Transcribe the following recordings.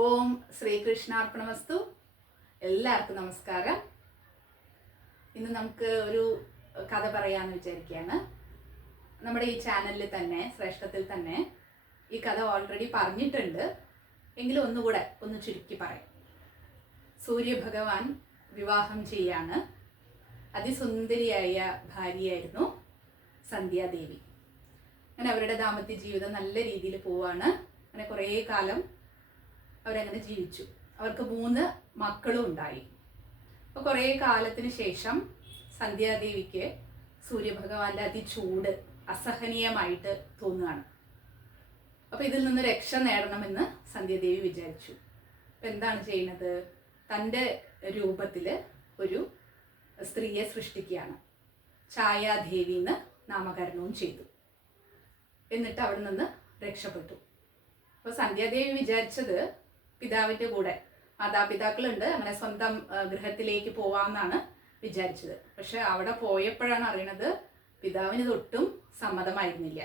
ഓം ശ്രീകൃഷ്ണാർപ്പണമസ്തു. എല്ലാവർക്കും നമസ്കാരം. ഇന്ന് നമുക്ക് ഒരു കഥ പറയാമെന്ന് വിചാരിക്കുകയാണ്. നമ്മുടെ ഈ ചാനലിൽ തന്നെ, ശ്രേഷ്ഠത്തിൽ തന്നെ ഈ കഥ ഓൾറെഡി പറഞ്ഞിട്ടുണ്ട്. എങ്കിലും ഒന്നുകൂടെ ഒന്ന് ചുരുക്കി പറയാം. സൂര്യഭഗവാൻ വിവാഹം ചെയ്യാണ്. അതിസുന്ദരിയായ ഭാര്യയായിരുന്നു സന്ധ്യാദേവി. അങ്ങനെ അവരുടെ ദാമ്പത്യ ജീവിതം നല്ല രീതിയിൽ പോവാണ്. അങ്ങനെ കുറേ കാലം അവരങ്ങനെ ജീവിച്ചു. അവർക്ക് 3 മക്കളും ഉണ്ടായി. അപ്പോൾ കുറേ കാലത്തിന് ശേഷം സന്ധ്യാദേവിക്ക് സൂര്യഭഗവാന്റെ അതിചൂട് അസഹനീയമായിട്ട് തോന്നുകയാണ്. അപ്പോൾ ഇതിൽ നിന്ന് രക്ഷ നേടണമെന്ന് സന്ധ്യാദേവി വിചാരിച്ചു. അപ്പം എന്താണ് ചെയ്യുന്നത്? തൻ്റെ രൂപത്തിൽ ഒരു സ്ത്രീയെ സൃഷ്ടിക്കുകയാണ്. ഛായാദേവി എന്ന് നാമകരണവും ചെയ്തു. എന്നിട്ട് അവിടെ നിന്ന് രക്ഷപ്പെട്ടു. അപ്പോൾ സന്ധ്യാദേവി വിചാരിച്ചത് പിതാവിൻ്റെ കൂടെ, മാതാപിതാക്കളുണ്ട്, അങ്ങനെ സ്വന്തം ഗൃഹത്തിലേക്ക് പോവാമെന്നാണ് വിചാരിച്ചത്. പക്ഷെ അവിടെ പോയപ്പോഴാണ് അറിയണത് പിതാവിന് തൊട്ടും സമ്മതമായിരുന്നില്ല.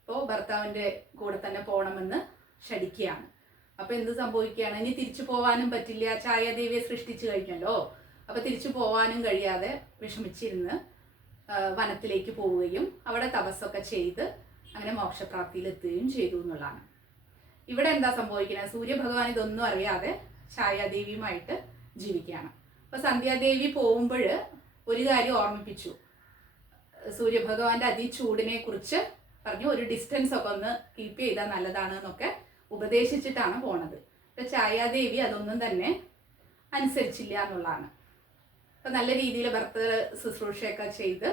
അപ്പോൾ ഭർത്താവിൻ്റെ കൂടെ തന്നെ പോകണമെന്ന് ശഠിക്കുകയാണ്. അപ്പോൾ എന്ത് സംഭവിക്കുകയാണ്? ഇനി തിരിച്ചു പോകാനും പറ്റില്ല, ഛായാദേവിയെ സൃഷ്ടിച്ചു കഴിഞ്ഞല്ലോ. അപ്പോൾ തിരിച്ചു പോകാനും കഴിയാതെ വിഷമിച്ചിരുന്ന് വനത്തിലേക്ക് പോവുകയും അവിടെ തപസ്സൊക്കെ ചെയ്ത് അങ്ങനെ മോക്ഷപ്രാപ്തിയിലെത്തുകയും ചെയ്തു എന്നുള്ളതാണ്. ഇവിടെ എന്താ സംഭവിക്കുന്നത്? സൂര്യഭഗവാൻ ഇതൊന്നും അറിയാതെ ഛായാദേവിയുമായിട്ട് ജീവിക്കുകയാണ്. അപ്പോൾ സന്ധ്യാദേവി പോകുമ്പോൾ ഒരു കാര്യം ഓർമ്മിപ്പിച്ചു. സൂര്യഭഗവാന്റെ അതിചൂടിനെ കുറിച്ച് പറഞ്ഞു, ഒരു ഡിസ്റ്റൻസ് ഒക്കെ ഒന്ന് കീപ്പ് ചെയ്താൽ നല്ലതാണ് എന്നൊക്കെ ഉപദേശിച്ചിട്ടാണ് പോണത്. അപ്പോൾ ഛായാദേവി അതൊന്നും തന്നെ അനുസരിച്ചില്ല എന്നുള്ളതാണ്. അപ്പോൾ നല്ല രീതിയിൽ ഭർത്തൃ ശുശ്രൂഷയൊക്കെ ചെയ്ത്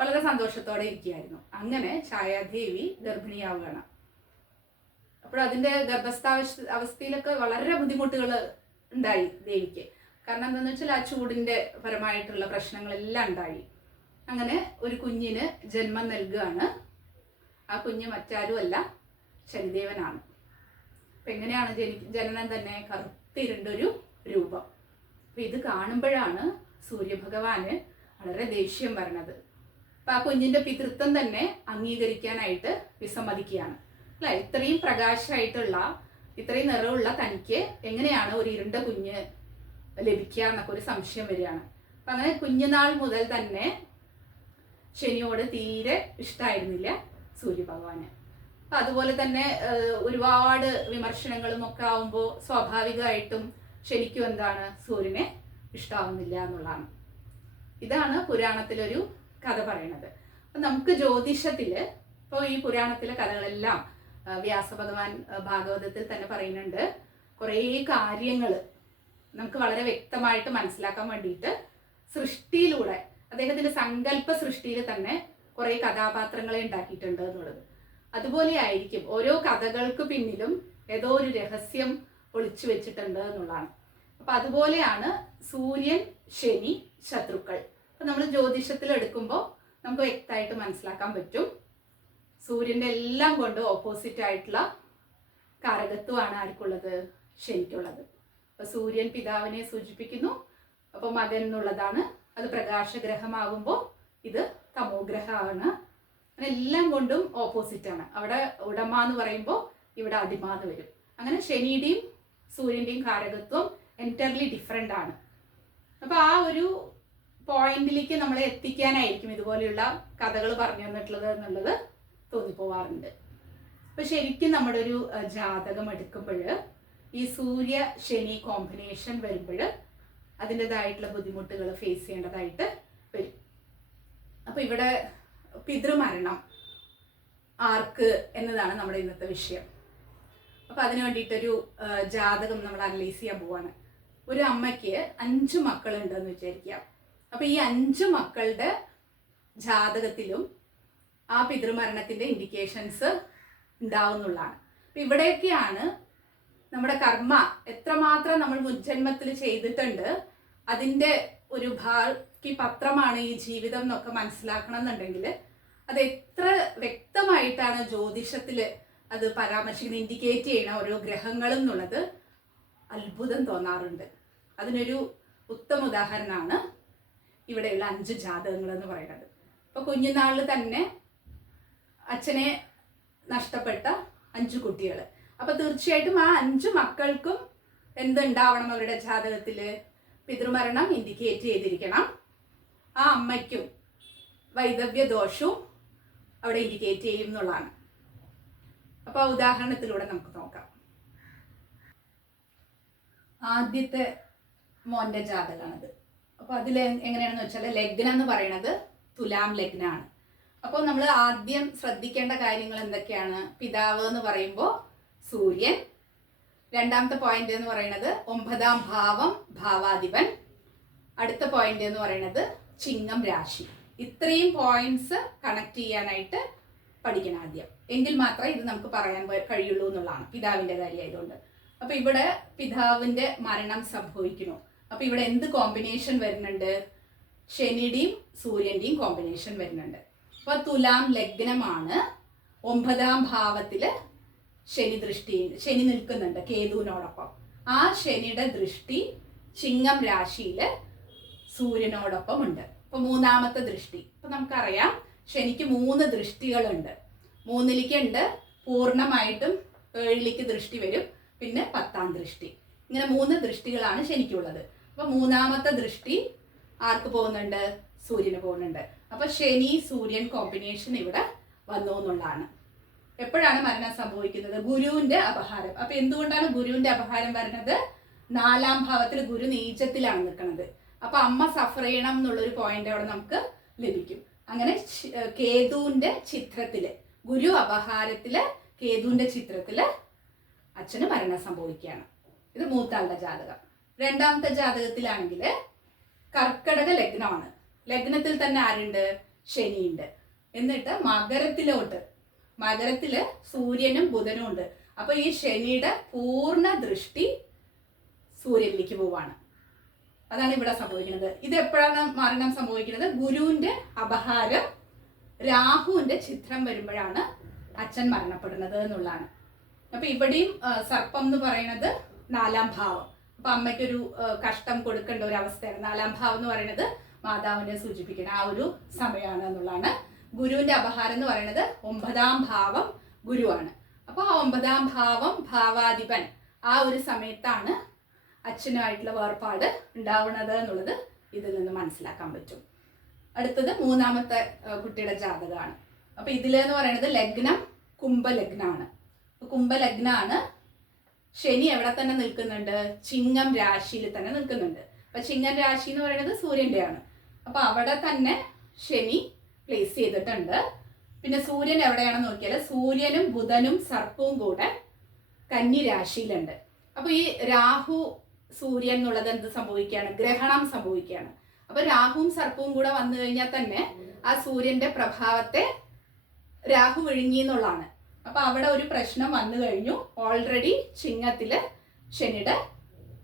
വളരെ സന്തോഷത്തോടെ ഇരിക്കുകയായിരുന്നു. അങ്ങനെ ഛായാദേവി ഗർഭിണിയാവുകയാണ്. അപ്പോൾ അതിൻ്റെ അവസ്ഥയിലൊക്കെ വളരെ ബുദ്ധിമുട്ടുകൾ ഉണ്ടായി ദേവിക്ക്. കാരണം എന്താണെന്ന് വെച്ചാൽ ആ ചൂടിൻ്റെ പരമായിട്ടുള്ള പ്രശ്നങ്ങളെല്ലാം ഉണ്ടായി. അങ്ങനെ ഒരു കുഞ്ഞിന് ജന്മം നൽകുകയാണ്. ആ കുഞ്ഞ് മറ്റാരുമല്ല, ശനിദേവനാണ്. അപ്പം എങ്ങനെയാണ് ജനനം തന്നെ? കറുത്തിരുണ്ടൊരു രൂപം. അപ്പം ഇത് കാണുമ്പോഴാണ് സൂര്യഭഗവാന് വളരെ ദേഷ്യം വരണത്. അപ്പം ആ കുഞ്ഞിൻ്റെ പിതൃത്വം തന്നെ അംഗീകരിക്കാനായിട്ട് വിസമ്മതിക്കുകയാണ്. അല്ല, ഇത്രയും പ്രകാശമായിട്ടുള്ള, ഇത്രയും നിറമുള്ള തനിക്ക് എങ്ങനെയാണ് ഒരു ഇരുണ്ട കുഞ്ഞ് ലഭിക്കുക എന്നൊക്കെ ഒരു സംശയം വരികയാണ്. അപ്പം അങ്ങനെ കുഞ്ഞുനാൾ മുതൽ തന്നെ ശനിയോട് തീരെ ഇഷ്ടമായിരുന്നില്ല സൂര്യഭഗവാന്. അപ്പം അതുപോലെ തന്നെ ഒരുപാട് വിമർശനങ്ങളും ഒക്കെ ആവുമ്പോൾ സ്വാഭാവികമായിട്ടും ശനിക്കും എന്താണ്, സൂര്യനെ ഇഷ്ടമാവുന്നില്ല എന്നുള്ളതാണ്. ഇതാണ് പുരാണത്തിലൊരു കഥ പറയണത്. അപ്പം നമുക്ക് ജ്യോതിഷത്തിൽ ഇപ്പോൾ ഈ പുരാണത്തിലെ കഥകളെല്ലാം വ്യാസഭഗവാൻ ഭാഗവതത്തിൽ തന്നെ പറയുന്നുണ്ട്. കുറേ കാര്യങ്ങൾ നമുക്ക് വളരെ വ്യക്തമായിട്ട് മനസ്സിലാക്കാൻ വേണ്ടിയിട്ട് സൃഷ്ടിയിലൂടെ, അദ്ദേഹത്തിൻ്റെ സങ്കല്പ സൃഷ്ടിയിൽ തന്നെ കുറേ കഥാപാത്രങ്ങളെ ഉണ്ടാക്കിയിട്ടുണ്ട് എന്നുള്ളത്. അതുപോലെ ആയിരിക്കും ഓരോ കഥകൾക്ക് പിന്നിലും ഏതോ ഒരു രഹസ്യം ഒളിച്ചു വെച്ചിട്ടുണ്ട് എന്നുള്ളതാണ്. അപ്പം അതുപോലെയാണ് സൂര്യൻ, ശനി, ശത്രുക്കൾ. അപ്പം നമ്മൾ ജ്യോതിഷത്തിൽ എടുക്കുമ്പോൾ നമുക്ക് വ്യക്തമായിട്ട് മനസ്സിലാക്കാൻ പറ്റും. സൂര്യൻ്റെ എല്ലാം കൊണ്ട് ഓപ്പോസിറ്റ് ആയിട്ടുള്ള കാരകത്വമാണ് ആർക്കുള്ളത്? ശനിക്കുള്ളത്. അപ്പോൾ സൂര്യൻ പിതാവിനെ സൂചിപ്പിക്കുന്നു. അപ്പോൾ മകൻ എന്നുള്ളതാണ്. അത് പ്രകാശഗ്രഹമാകുമ്പോൾ ഇത് തമോഗ്രഹമാണ്. അങ്ങനെ എല്ലാം കൊണ്ടും ഓപ്പോസിറ്റാണ്. അവിടെ ഉടമ എന്ന് പറയുമ്പോൾ ഇവിടെ അടിമ എന്ന് വരും. അങ്ങനെ ശനിയുടെയും സൂര്യൻ്റെയും കാരകത്വം എൻറ്റയർലി ഡിഫറെൻ്റ് ആണ്. അപ്പോൾ ആ ഒരു പോയിന്റിലേക്ക് നമ്മളെ എത്തിക്കാനായിരിക്കും ഇതുപോലെയുള്ള കഥകൾ പറഞ്ഞു തന്നിട്ടുള്ളത് എന്നുള്ളത് തോന്നിപ്പോവാറുണ്ട്. അപ്പോൾ ശരിക്കും നമ്മുടെ ഒരു ജാതകം എടുക്കുമ്പോൾ ഈ സൂര്യ ശനി കോമ്പിനേഷൻ വരുമ്പോൾ അതിൻ്റെതായിട്ടുള്ള ബുദ്ധിമുട്ടുകൾ ഫേസ് ചെയ്യേണ്ടതായിട്ട് വരും. അപ്പോൾ ഇവിടെ പിതൃമരണം ആർക്ക് എന്നതാണ് നമ്മുടെ ഇന്നത്തെ വിഷയം. അപ്പോൾ അതിന് വേണ്ടിയിട്ടൊരു ജാതകം നമ്മൾ അനലൈസ് ചെയ്യാൻ പോവാണ്. ഒരു അമ്മയ്ക്ക് 5 മക്കളുണ്ടെന്ന് വിചാരിക്കാം. അപ്പോൾ ഈ 5 മക്കളുടെ ജാതകത്തിലും ആ പിതൃമരണത്തിൻ്റെ ഇൻഡിക്കേഷൻസ് ഉണ്ടാവുന്നുള്ളതാണ്. അപ്പം ഇവിടെയൊക്കെയാണ് നമ്മുടെ കർമ്മ എത്രമാത്രം നമ്മൾ മുൻജന്മത്തിൽ ചെയ്തിട്ടുണ്ട്, അതിൻ്റെ ഒരു ബാക്കി പത്രമാണ് ഈ ജീവിതം എന്നൊക്കെ മനസ്സിലാക്കണം എന്നുണ്ടെങ്കിൽ അത് എത്ര വ്യക്തമായിട്ടാണ് ജ്യോതിഷത്തിൽ അത് പരാമർശിക്കുന്നത്, ഇൻഡിക്കേറ്റ് ചെയ്യണ ഓരോ ഗ്രഹങ്ങളും എന്നുള്ളത് അത്ഭുതം തോന്നാറുണ്ട്. അതിനൊരു ഉത്തമ ഉദാഹരണമാണ് ഇവിടെയുള്ള 5 ജാതകങ്ങൾ എന്ന് പറയുന്നത്. അപ്പോൾ കുഞ്ഞുനാളിൽ തന്നെ അച്ഛനെ നഷ്ടപ്പെട്ട 5 കുട്ടികൾ. അപ്പൊ തീർച്ചയായിട്ടും ആ 5 മക്കൾക്കും എന്തുണ്ടാവണം അവരുടെ ജാതകത്തില്? പിതൃമരണം ഇൻഡിക്കേറ്റ് ചെയ്തിരിക്കണം. ആ അമ്മയ്ക്കും വൈദവ്യ ദോഷവും അവിടെ ഇൻഡിക്കേറ്റ് ചെയ്യും എന്നുള്ളതാണ്. അപ്പൊ ഉദാഹരണത്തിലൂടെ നമുക്ക് നോക്കാം. ആദ്യത്തെ മോന്റെ ജാതകമാണിത്. അപ്പൊ അതിൽ എങ്ങനെയാണെന്ന് വെച്ചാൽ ലഗ്നം എന്ന് പറയുന്നത് തുലാം ലഗ്നമാണ്. അപ്പോൾ നമ്മൾ ആദ്യം ശ്രദ്ധിക്കേണ്ട കാര്യങ്ങൾ എന്തൊക്കെയാണ്? പിതാവ് എന്ന് പറയുമ്പോൾ സൂര്യൻ, രണ്ടാമത്തെ പോയിന്റ് എന്ന് പറയുന്നത് 9ാം ഭാവം ഭാവാധിപൻ, അടുത്ത പോയിന്റ് എന്ന് പറയുന്നത് ചിങ്ങം രാശി. ഇത്രയും പോയിന്റ്സ് കണക്ട് ചെയ്യാനായിട്ട് പഠിക്കണം ആദ്യം. എങ്കിൽ മാത്രമേ ഇത് നമുക്ക് പറയാൻ കഴിയുള്ളൂ എന്നുള്ളതാണ്, പിതാവിന്റെ കാര്യമായതുകൊണ്ട്. അപ്പൊ ഇവിടെ പിതാവിന്റെ മരണം സംഭവിക്കുന്നു. അപ്പൊ ഇവിടെ എന്ത് കോമ്പിനേഷൻ വരുന്നുണ്ട്? ശനിയുടെയും സൂര്യന്റെയും കോമ്പിനേഷൻ വരുന്നുണ്ട്. അപ്പൊ തുലാം ലഗ്നമാണ്. 9ാം ഭാവത്തില് ശനി നിൽക്കുന്നുണ്ട് കേതുവിനോടൊപ്പം. ആ ശനിയുടെ ദൃഷ്ടി ചിങ്ങം രാശിയില് സൂര്യനോടൊപ്പം ഉണ്ട്. അപ്പൊ 3ാമത്തെ ദൃഷ്ടി. അപ്പൊ നമുക്കറിയാം ശനിക്ക് 3 ദൃഷ്ടികളുണ്ട്. 3ലേക്ക് ഉണ്ട്, പൂർണ്ണമായിട്ടും 7ലേക്ക് ദൃഷ്ടി വരും, പിന്നെ 10ാം ദൃഷ്ടി. ഇങ്ങനെ 3 ദൃഷ്ടികളാണ് ശനിക്കുള്ളത്. അപ്പൊ 3ാമത്തെ ദൃഷ്ടി ആർക്ക് പോകുന്നുണ്ട്? സൂര്യന് പോകുന്നുണ്ട്. അപ്പൊ ശനി സൂര്യൻ കോമ്പിനേഷൻ ഇവിടെ വന്നു എന്നുള്ളതാണ്. എപ്പോഴാണ് മരണം സംഭവിക്കുന്നത്? ഗുരുവിന്റെ അപഹാരം. അപ്പൊ എന്തുകൊണ്ടാണ് ഗുരുവിന്റെ അപഹാരം വരുന്നത്? 4ാം ഭാവത്തിൽ ഗുരു നീചത്തിലാണ് നിൽക്കുന്നത്. അപ്പൊ അമ്മ സഫർ ചെയ്യണം എന്നുള്ളൊരു പോയിന്റ് അവിടെ നമുക്ക് ലഭിക്കും. അങ്ങനെ കേതുവിന്റെ ചിത്രത്തില്, ഗുരു അപഹാരത്തില് കേതുവിന്റെ ചിത്രത്തില് അച്ഛന് മരണം സംഭവിക്കുകയാണ്. ഇത് മൂത്താളുടെ ജാതകം. രണ്ടാമത്തെ ജാതകത്തിലാണെങ്കിൽ കർക്കടക ലഗ്നമാണ്. ലഗ്നത്തിൽ തന്നെ ആരുണ്ട്? ശനിയുണ്ട്. എന്നിട്ട് മകരത്തില് സൂര്യനും ബുധനും ഉണ്ട്. അപ്പൊ ഈ ശനിയുടെ പൂർണ്ണ ദൃഷ്ടി സൂര്യനിലേക്ക് പോവാണ്. അതാണ് ഇവിടെ സംഭവിക്കുന്നത്. ഇത് എപ്പോഴാണ് മരണം സംഭവിക്കുന്നത്? ഗുരുവിന്റെ അപഹാരം രാഹുവിന്റെ ചിത്രം വരുമ്പോഴാണ് അച്ഛൻ മരണപ്പെടുന്നത് എന്നുള്ളതാണ്. അപ്പൊ ഇവിടെയും സർപ്പം എന്ന് പറയുന്നത് 4ാം ഭാവം. അപ്പൊ അമ്മയ്ക്കൊരു കഷ്ടം കൊടുക്കേണ്ട ഒരു അവസ്ഥയാണ്. 4ാം ഭാവം എന്ന് പറയുന്നത് മാതാവിനെ സൂചിപ്പിക്കുന്ന ആ ഒരു സമയമാണ് എന്നുള്ളതാണ്. ഗുരുവിന്റെ അപഹാരം എന്ന് പറയുന്നത് 9ാം ഭാവം ഗുരുവാണ്. അപ്പൊ ആ 9ാം ഭാവം ഭാവാധിപൻ ആ ഒരു സമയത്താണ് അച്ഛനുമായിട്ടുള്ള വേർപാട് ഉണ്ടാവുന്നത് എന്നുള്ളത് ഇതിൽ നിന്ന് മനസ്സിലാക്കാൻ പറ്റും. അടുത്തത് 3ാമത്തെ കുട്ടിയുടെ ജാതകമാണ്. അപ്പൊ ഇതിലെന്ന് പറയുന്നത് ലഗ്നം കുംഭലഗ്നാണ്. കുംഭലഗ്നാണ്. ശനി എവിടെ തന്നെ നിൽക്കുന്നുണ്ട്? ചിങ്ങം രാശിയിൽ തന്നെ നിൽക്കുന്നുണ്ട്. അപ്പൊ ചിങ്ങം രാശി എന്ന് പറയുന്നത് സൂര്യന്റെയാണ്. അപ്പൊ അവിടെ തന്നെ ശനി പ്ലേസ് ചെയ്തിട്ടുണ്ട്. പിന്നെ സൂര്യൻ എവിടെയാണെന്ന് നോക്കിയാൽ സൂര്യനും ബുധനും സർപ്പവും കൂടെ കന്നി രാശിയിലുണ്ട്. അപ്പൊ ഈ രാഹു സൂര്യൻ എന്നുള്ളത് എന്ത് സംഭവിക്കുകയാണ്? ഗ്രഹണം സംഭവിക്കുകയാണ്. അപ്പൊ രാഹുവും സർപ്പവും കൂടെ വന്നു കഴിഞ്ഞാൽ തന്നെ ആ സൂര്യന്റെ പ്രഭാവത്തെ രാഹു വിഴുങ്ങി എന്നുള്ളതാണ്. അപ്പൊ അവിടെ ഒരു പ്രശ്നം വന്നു കഴിഞ്ഞു. ഓൾറെഡി ചിങ്ങത്തില് ശനിയുടെ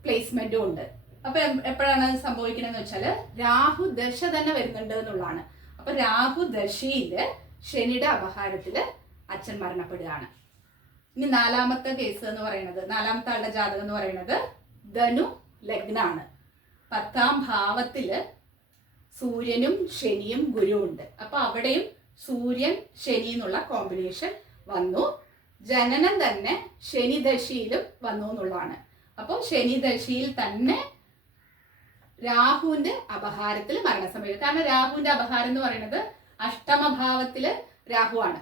പ്ലേസ്മെന്റും ഉണ്ട്. അപ്പൊ എപ്പോഴാണ് സംഭവിക്കണമെന്ന് വെച്ചാല് രാഹു ദശ തന്നെ വരുന്നുണ്ട് എന്നുള്ളതാണ്. അപ്പൊ രാഹു ദശയില് ശനിയുടെ അപഹാരത്തില് അച്ഛൻ മരണപ്പെടുകയാണ്. ഇനി 4ാമത്തെ കേസ് എന്ന് പറയുന്നത്, 4ാമത്തെ ആളുടെ ജാതകം എന്ന് പറയുന്നത് ധനു ലഗ്നാണ്. 10ാം ഭാവത്തില് സൂര്യനും ശനിയും ഗുരുവും ഉണ്ട്. അപ്പൊ അവിടെയും സൂര്യൻ ശനി എന്നുള്ള കോമ്പിനേഷൻ വന്നു. ജനനം തന്നെ ശനി ദശയിലും വന്നു എന്നുള്ളതാണ്. അപ്പോൾ ശനി ദശയിൽ തന്നെ രാഹുവിന്റെ അപഹാരത്തിൽ മരണസമയം. കാരണം രാഹുവിന്റെ അപഹാരം എന്ന് പറയുന്നത് 8ാം ഭാവത്തില് രാഹുവാണ്.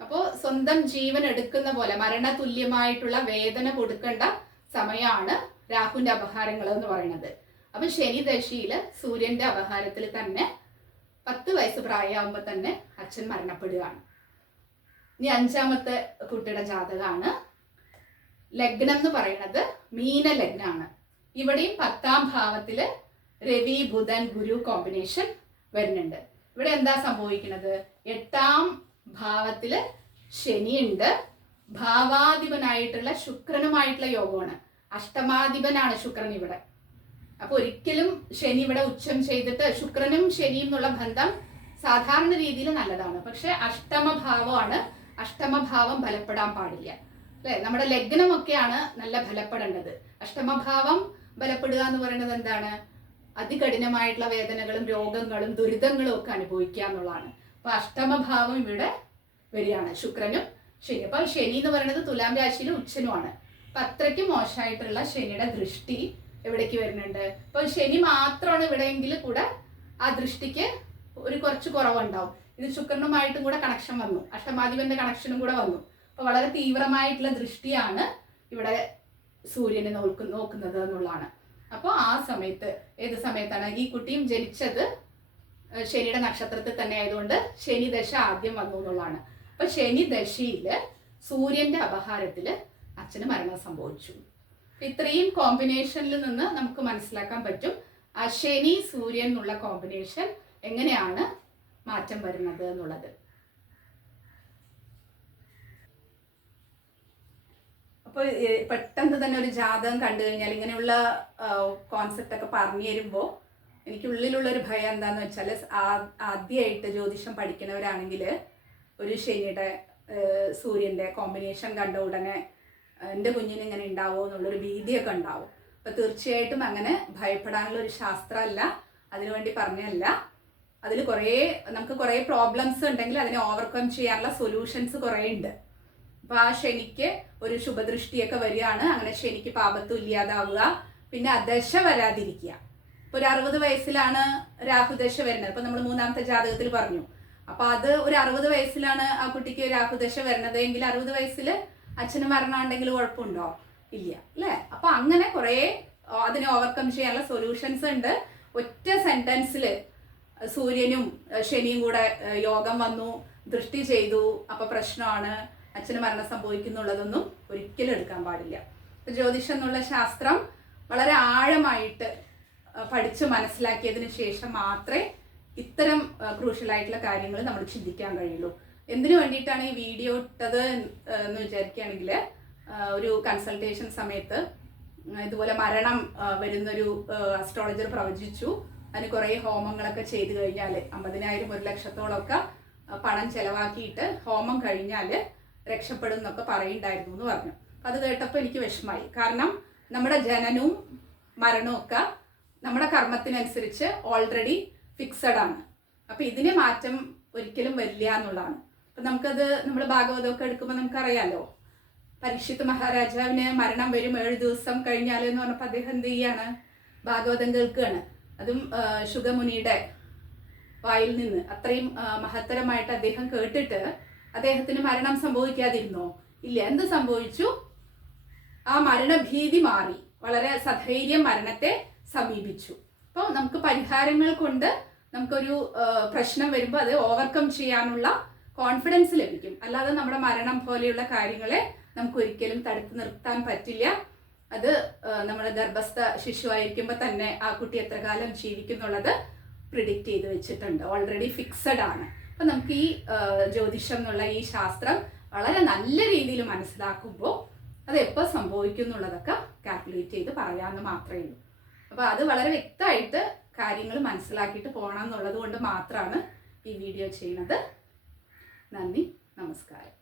അപ്പോൾ സ്വന്തം ജീവൻ എടുക്കുന്ന പോലെ മരണതുല്യമായിട്ടുള്ള വേദന കൊടുക്കേണ്ട സമയമാണ് രാഹുവിന്റെ അപഹാരങ്ങൾ എന്ന് പറയുന്നത്. അപ്പൊ ശനി ദശയില് സൂര്യന്റെ അപഹാരത്തിൽ തന്നെ 10 വയസ്സ് പ്രായമാകുമ്പോൾ തന്നെ അച്ഛൻ മരണപ്പെടുകയാണ്. ഇനി 5ാമത്തെ കുട്ടിയുടെ ജാതകമാണ്. ലഗ്നം എന്ന് പറയുന്നത് മീന ലഗ്നാണ്. ഇവിടെയും 10ാം ഭാവത്തില് രവി ബുധൻ ഗുരു കോമ്പിനേഷൻ വരുന്നുണ്ട്. ഇവിടെ എന്താ സംഭവിക്കുന്നത്? 8ാം ഭാവത്തില് ശനിയുണ്ട്. ഭാവാധിപനായിട്ടുള്ള ശുക്രനുമായിട്ടുള്ള യോഗമാണ്. അഷ്ടമാധിപനാണ് ശുക്രൻ ഇവിടെ. അപ്പൊ ഒരിക്കലും ശനി ഇവിടെ ഉച്ചം ചെയ്തിട്ട് ശുക്രനും ശനിയും എന്നുള്ള ബന്ധം സാധാരണ രീതിയിൽ നല്ലതാണ്. പക്ഷെ അഷ്ടമഭാവമാണ്. അഷ്ടമഭാവം ബലപ്പെടാൻ പാടില്ല അല്ലെ? നമ്മുടെ ലഗ്നമൊക്കെയാണ് നല്ല ബലപ്പെടേണ്ടത്. അഷ്ടമഭാവം ബലപ്പെടുക എന്ന് പറയുന്നത് എന്താണ്? അതികഠിനമായിട്ടുള്ള വേദനകളും രോഗങ്ങളും ദുരിതങ്ങളും ഒക്കെ അനുഭവിക്കുക എന്നുള്ളതാണ്. അപ്പൊ അഷ്ടമഭാവം ഇവിടെ വരികയാണ്. ശുക്രനും ശനി. അപ്പൊ ശനി എന്ന് പറയുന്നത് തുലാം രാശിയിൽ ഉച്ചനുമാണ്. അപ്പൊ അത്രയ്ക്ക് മോശമായിട്ടുള്ള ശനിയുടെ ദൃഷ്ടി എവിടേക്ക് വരുന്നുണ്ട്. അപ്പൊ ശനി മാത്രമാണ് ഇവിടെയെങ്കിൽ കൂടെ ആ ദൃഷ്ടിക്ക് ഒരു കുറച്ച് കുറവുണ്ടാവും. ഇത് ശുക്രനുമായിട്ടും കൂടെ കണക്ഷൻ വന്നു, അഷ്ടമാധിപന്റെ കണക്ഷനും കൂടെ വന്നു. അപ്പൊ വളരെ തീവ്രമായിട്ടുള്ള ദൃഷ്ടിയാണ് ഇവിടെ സൂര്യനെ നോക്കുന്നത് എന്നുള്ളതാണ്. അപ്പോൾ ആ സമയത്ത് ഏത് സമയത്താണ് ഈ കുട്ടിയും ജനിച്ചത് ശനിയുടെ നക്ഷത്രത്തിൽ തന്നെ ആയതുകൊണ്ട് ശനി ദശ ആദ്യം വന്നു എന്നുള്ളതാണ്. അപ്പൊ ശനി ദശയില് സൂര്യന്റെ അപഹാരത്തില് അച്ഛന് മരണം സംഭവിച്ചു. ഇത്രയും കോമ്പിനേഷനിൽ നിന്ന് നമുക്ക് മനസ്സിലാക്കാൻ പറ്റും ആ ശനി സൂര്യൻ എന്നുള്ള കോമ്പിനേഷൻ എങ്ങനെയാണ് മാറ്റം വരുന്നത് എന്നുള്ളത്. അപ്പോൾ പെട്ടെന്ന് തന്നെ ഒരു ജാതകം കണ്ടു കഴിഞ്ഞാൽ ഇങ്ങനെയുള്ള കോൺസെപ്റ്റ് ഒക്കെ പറഞ്ഞു തരുമ്പോൾ എനിക്കുള്ളിലുള്ളൊരു ഭയം എന്താണെന്ന് വെച്ചാൽ, ആദ്യമായിട്ട് ജ്യോതിഷം പഠിക്കുന്നവരാണെങ്കിൽ ഒരു ശനിയുടെ സൂര്യൻ്റെ കോമ്പിനേഷൻ കണ്ട ഉടനെ എൻ്റെ കുഞ്ഞിന് ഇങ്ങനെ ഉണ്ടാവുമോ എന്നുള്ളൊരു ഭീതിയൊക്കെ ഉണ്ടാവും. അപ്പോൾ തീർച്ചയായിട്ടും അങ്ങനെ ഭയപ്പെടാനുള്ളൊരു ശാസ്ത്രമല്ല, അതിനുവേണ്ടി പറഞ്ഞല്ല. അതിൽ നമുക്ക് കുറേ പ്രോബ്ലംസ് ഉണ്ടെങ്കിൽ അതിനെ ഓവർകം ചെയ്യാനുള്ള സൊല്യൂഷൻസ് കുറേ ഉണ്ട്. അപ്പോൾ ആ ശനിക്ക് ഒരു ശുഭദൃഷ്ടിയൊക്കെ വരികയാണ്, അങ്ങനെ ശനിക്ക് പാപത്തും ഇല്ലാതാവുക, പിന്നെ അദശ വരാതിരിക്കുക. ഇപ്പോൾ ഒരു 60 വയസ്സിലാണ് രാഹുദശ വരുന്നത്. ഇപ്പോൾ നമ്മൾ 3ാമത്തെ ജാതകത്തിൽ പറഞ്ഞു. അപ്പോൾ അത് ഒരു 60 വയസ്സിലാണ് ആ കുട്ടിക്ക് രാഹുദശ വരുന്നത് എങ്കിൽ 60 വയസ്സിൽ അച്ഛന് മരണം ഉണ്ടെങ്കിൽ കുഴപ്പമുണ്ടോ? ഇല്ല അല്ലേ? അപ്പോൾ അങ്ങനെ കുറേ അതിനെ ഓവർകം ചെയ്യാനുള്ള സൊല്യൂഷൻസ് ഉണ്ട്. ഒറ്റ സെന്റൻസിൽ സൂര്യനും ശനിയും കൂടെ യോഗം വന്നു, ദൃഷ്ടി ചെയ്തു, അപ്പോൾ പ്രശ്നമാണ്, അച്ഛന് മരണം സംഭവിക്കുന്നുള്ളതൊന്നും ഒരിക്കലും എടുക്കാൻ പാടില്ല. ഇപ്പം ജ്യോതിഷം എന്നുള്ള ശാസ്ത്രം വളരെ ആഴമായിട്ട് പഠിച്ച് മനസ്സിലാക്കിയതിന് ശേഷം മാത്രമേ ഇത്തരം ക്രൂഷ്യലായിട്ടുള്ള കാര്യങ്ങൾ നമ്മൾ ചിന്തിക്കാൻ കഴിയുള്ളൂ. എന്തിനു വേണ്ടിയിട്ടാണ് ഈ വീഡിയോ ഇട്ടത് എന്ന് വിചാരിക്കുകയാണെങ്കിൽ, ഒരു കൺസൾട്ടേഷൻ സമയത്ത് ഇതുപോലെ മരണം വരുന്നൊരു അസ്ട്രോളജർ പ്രവചിച്ചു. അതിന് കുറേ ഹോമങ്ങളൊക്കെ ചെയ്തു കഴിഞ്ഞാൽ 50,000 1 ലക്ഷത്തോളമൊക്കെ പണം ചെലവാക്കിയിട്ട് ഹോമം കഴിഞ്ഞാൽ രക്ഷപ്പെടും എന്നൊക്കെ പറയുണ്ടായിരുന്നു എന്ന് പറഞ്ഞു. അത് കേട്ടപ്പോൾ എനിക്ക് വിഷമമായി. കാരണം നമ്മുടെ ജനനവും മരണവും ഒക്കെ നമ്മുടെ കർമ്മത്തിനനുസരിച്ച് ഓൾറെഡി ഫിക്സഡ് ആണ്. അപ്പം ഇതിന് മാറ്റം ഒരിക്കലും വരില്ല എന്നുള്ളതാണ്. അപ്പം നമുക്കത് നമ്മൾ ഭാഗവതമൊക്കെ എടുക്കുമ്പോൾ നമുക്കറിയാലോ, പരീക്ഷിത് മഹാരാജാവിന് മരണം വരും 7 ദിവസം കഴിഞ്ഞാൽ എന്ന് പറഞ്ഞപ്പോൾ അദ്ദേഹം എന്ത് ചെയ്യാണ്? ഭാഗവതം കേൾക്കുകയാണ്. അതും ശുഗമുനിയുടെ വായിൽ നിന്ന്. അത്രയും മഹത്തരമായിട്ട് അദ്ദേഹം കേട്ടിട്ട് അദ്ദേഹത്തിന് മരണം സംഭവിക്കാതിരുന്നോ? ഇല്ല. എന്ത് സംഭവിച്ചു? ആ മരണഭീതി മാറി, വളരെ സധൈര്യം മരണത്തെ സമീപിച്ചു. അപ്പോൾ നമുക്ക് പരിഹാരങ്ങൾ കൊണ്ട് നമുക്കൊരു പ്രശ്നം വരുമ്പോൾ അത് ഓവർകം ചെയ്യാനുള്ള കോൺഫിഡൻസ് ലഭിക്കും. അല്ലാതെ നമ്മുടെ മരണം പോലെയുള്ള കാര്യങ്ങളെ നമുക്ക് ഒരിക്കലും തടുത്തു നിർത്താൻ പറ്റില്ല. അത് നമ്മുടെ ഗർഭസ്ഥ ശിശുവായിരിക്കുമ്പോൾ തന്നെ ആ കുട്ടി എത്ര കാലം ജീവിക്കുന്നുള്ളത് പ്രിഡിക്റ്റ് ചെയ്ത് വെച്ചിട്ടുണ്ട്, ഓൾറെഡി ഫിക്സഡ് ആണ്. അപ്പം നമുക്ക് ഈ ജ്യോതിഷം എന്നുള്ള ഈ ശാസ്ത്രം വളരെ നല്ല രീതിയിൽ മനസ്സിലാക്കുമ്പോൾ അത് എപ്പോൾ സംഭവിക്കും എന്നുള്ളതൊക്കെ കാൽക്കുലേറ്റ് ചെയ്ത് പറയാമെന്ന് മാത്രമേ ഉള്ളൂ. അപ്പോൾ അത് വളരെ വ്യക്തമായിട്ട് കാര്യങ്ങൾ മനസ്സിലാക്കിയിട്ട് പോകണം എന്നുള്ളത് കൊണ്ട് മാത്രമാണ് ഈ വീഡിയോ ചെയ്യുന്നത്. നന്ദി, നമസ്കാരം.